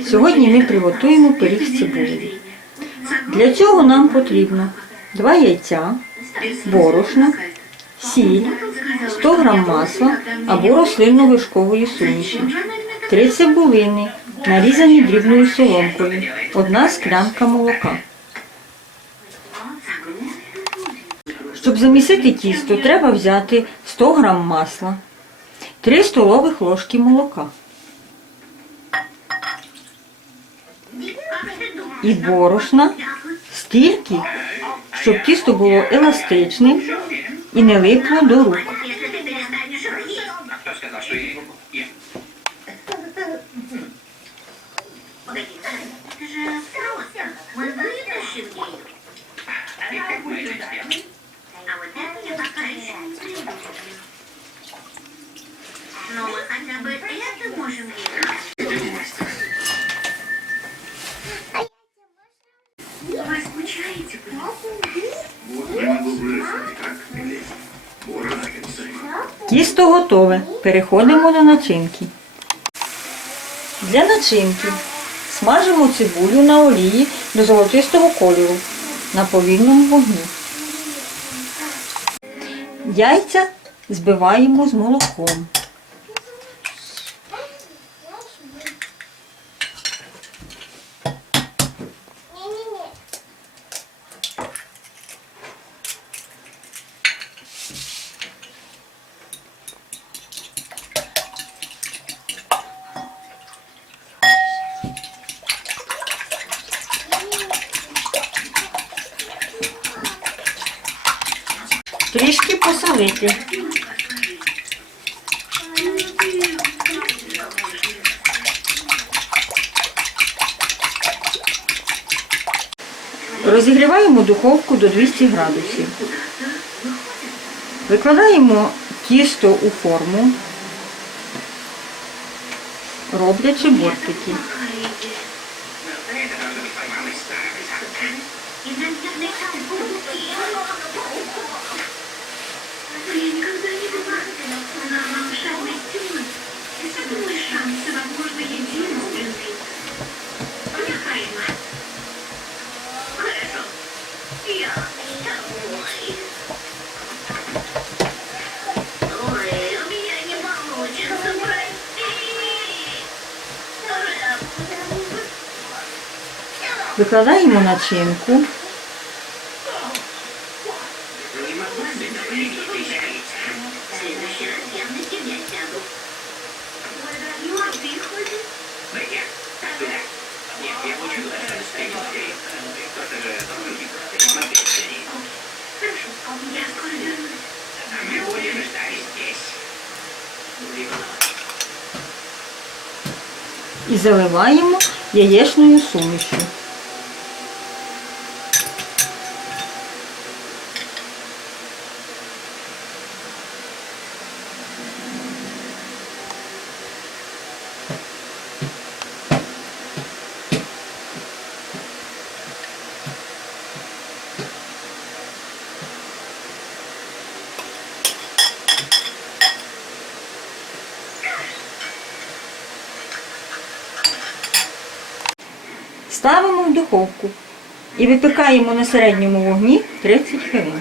Сьогодні ми приготуємо пиріг з цибулею. Для цього нам потрібно 2 яйця, борошно, сіль, 100 г масла або рослинно-вишкової суміші, 3 цибулини, нарізані дрібною соломкою, 1 склянка молока. Щоб замісити тісто, треба взяти 100 г масла, 3 столових ложки молока і борошна стільки, щоб тісто було еластичним і не липло до рук. Тісто готове. Переходимо до начинки. Для начинки смажимо цибулю на олії до золотистого кольору на повільному вогні. Яйця збиваємо з молоком. Трішки посолити. Розігріваємо духовку до 200 градусів. Викладаємо тісто у форму, роблячи бортики. Ждать здесь. і заливаємо яєчною сумішю. Ставимо в духовку і випікаємо на середньому вогні 30 хвилин.